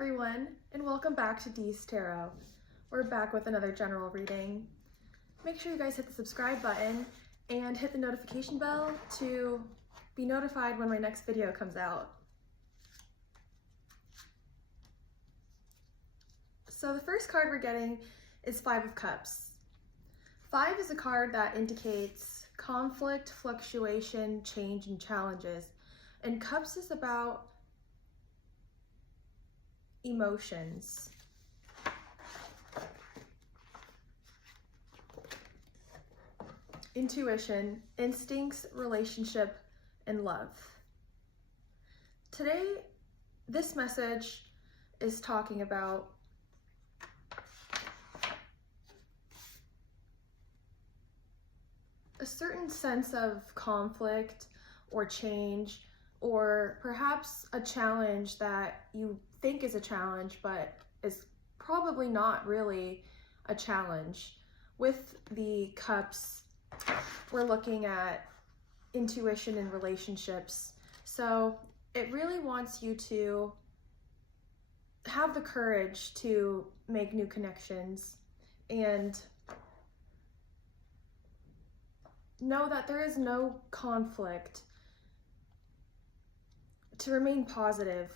everyone, and welcome back to Dee's Tarot. We're back with another general reading. Make sure you guys hit the subscribe button and hit the notification bell to be notified when my next video comes out. So the first card we're getting is Five of Cups. Five is a card that indicates conflict, fluctuation, change, and challenges. And Cups is about emotions. Intuition, instincts, relationship, and love. Today, this message is talking about a certain sense of conflict or change, or perhaps a challenge that you think is a challenge but is probably not really a challenge. With the Cups, we're looking at intuition and relationships. So it really wants you to have the courage to make new connections and know that there is no conflict, to remain positive.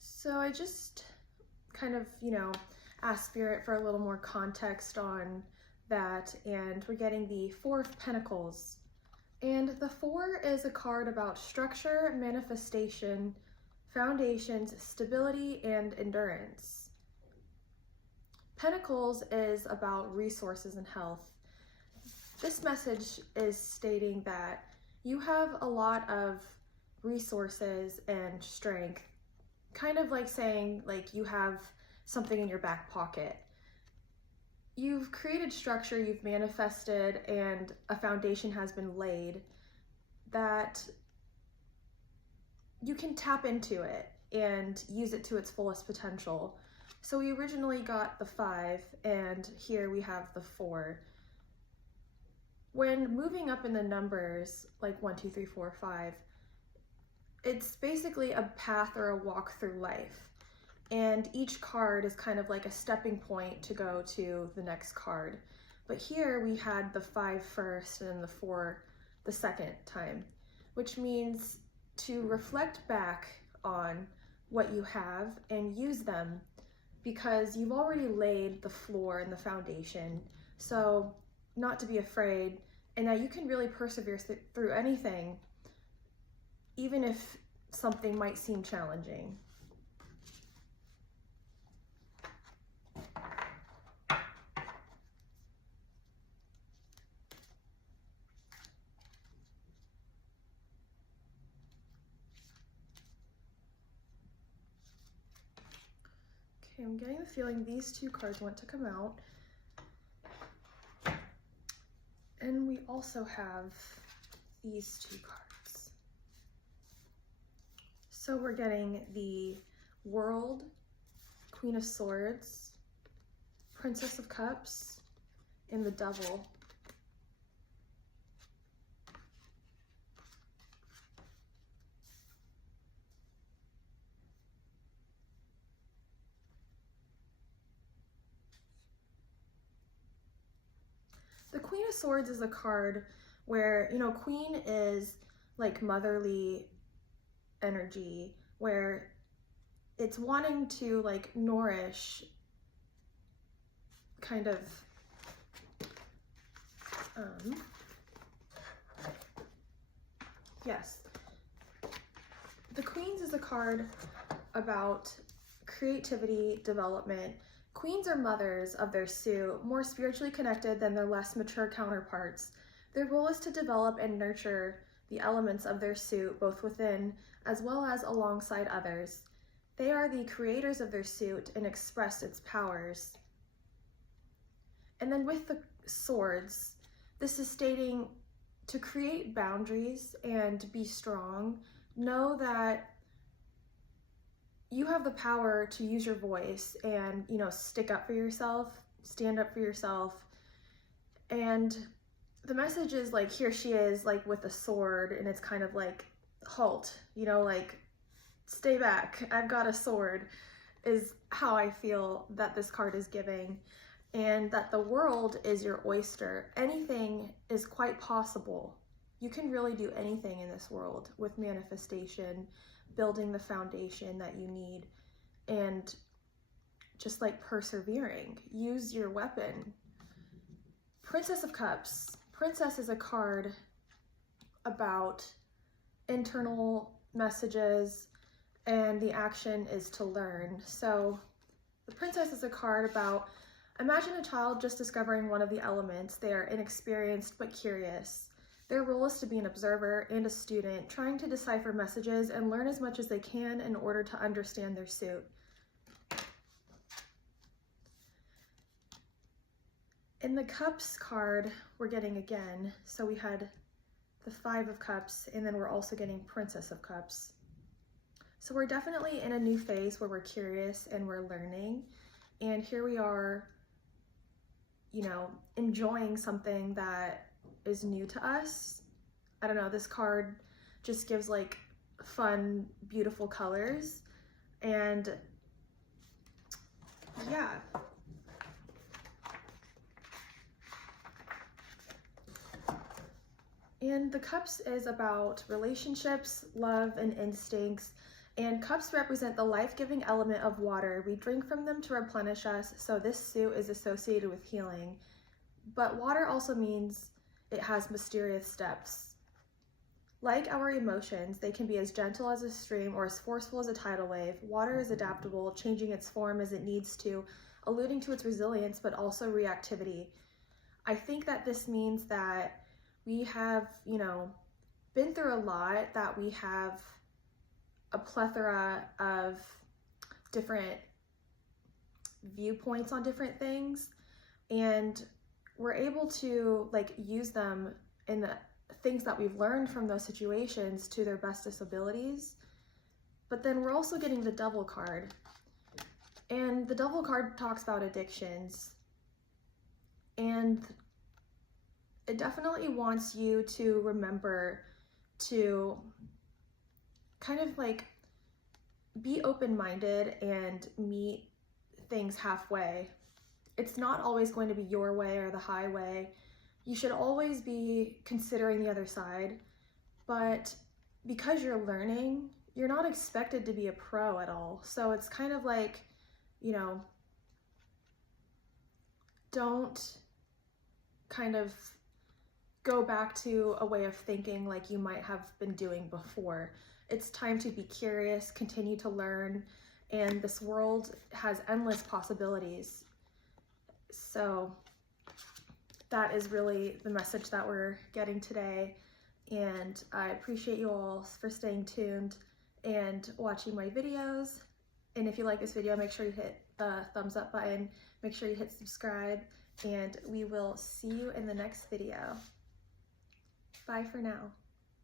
So I just kind of, asked Spirit for a little more context on that, and we're getting the Four of Pentacles. And the Four is a card about structure, manifestation, foundations, stability, and endurance. Pentacles is about resources and health. This message is stating that you have a lot of resources and strength, kind of like saying like you have something in your back pocket. You've created structure, you've manifested, and a foundation has been laid that you can tap into it and use it to its fullest potential. So we originally got the Five, and here we have the Four. When moving up in the numbers, like 1, 2, 3, 4, 5, it's basically a path or a walk through life. And each card is kind of like a stepping point to go to the next card. But here we had the Five first and then the Four the second time, which means to reflect back on what you have and use them, because you've already laid the floor and the foundation. So not to be afraid, and that you can really persevere through anything, even if something might seem challenging. Okay, I'm getting the feeling these two cards want to come out. And we also have these two cards. So we're getting the World, Queen of Swords, Princess of Cups, and the Devil. The Queen of Swords is a card where, Queen is like motherly energy, where it's wanting to like nourish kind of yes. The Queens is a card about creativity, development. Queens are mothers of their suit, more spiritually connected than their less mature counterparts. Their goal is to develop and nurture the elements of their suit, both within as well as alongside others. They are the creators of their suit and express its powers. And then with the Swords, this is stating to create boundaries and be strong. Know that you have the power to use your voice and, stick up for yourself stand up for yourself. And the message is like, here she is, like with a sword, and it's kind of like, halt, you know, like, stay back, I've got a sword, is how I feel that this card is giving. And that the world is your oyster. Anything is quite possible. You can really do anything in this world with manifestation, building the foundation that you need, and just like persevering. Use your weapon. Princess of Cups. Princess is a card about internal messages, and the action is to learn. So the Princess is a card about, imagine a child just discovering one of the elements. They are inexperienced but curious. Their role is to be an observer and a student, trying to decipher messages and learn as much as they can in order to understand their suit. In the Cups card, we're getting again, so we had the Five of Cups, and then we're also getting Princess of Cups. So we're definitely in a new phase where we're curious and we're learning. And here we are, you know, enjoying something that is new to us. I don't know, this card just gives like fun, beautiful colors. And yeah. And the Cups is about relationships, love, and instincts. And cups represent the life-giving element of water. We drink from them to replenish us, so this suit is associated with healing. But water also means it has mysterious depths. Like our emotions, they can be as gentle as a stream or as forceful as a tidal wave. Water is adaptable, changing its form as it needs to, alluding to its resilience, but also reactivity. I think that this means that we have, you know, been through a lot, that we have a plethora of different viewpoints on different things, and we're able to like use them in the things that we've learned from those situations to their bestest abilities. But then we're also getting the Devil card, and the Devil card talks about addictions, and it definitely wants you to remember to kind of like be open-minded and meet things halfway. It's not always going to be your way or the highway. You should always be considering the other side, but because you're learning, you're not expected to be a pro at all. So it's kind of like, you know, don't kind of go back to a way of thinking like you might have been doing before. It's time to be curious, continue to learn, and this world has endless possibilities. So that is really the message that we're getting today, and I appreciate you all for staying tuned and watching my videos. And if you like this video, make sure you hit the thumbs up button, make sure you hit subscribe, and we will see you in the next video. Bye for now.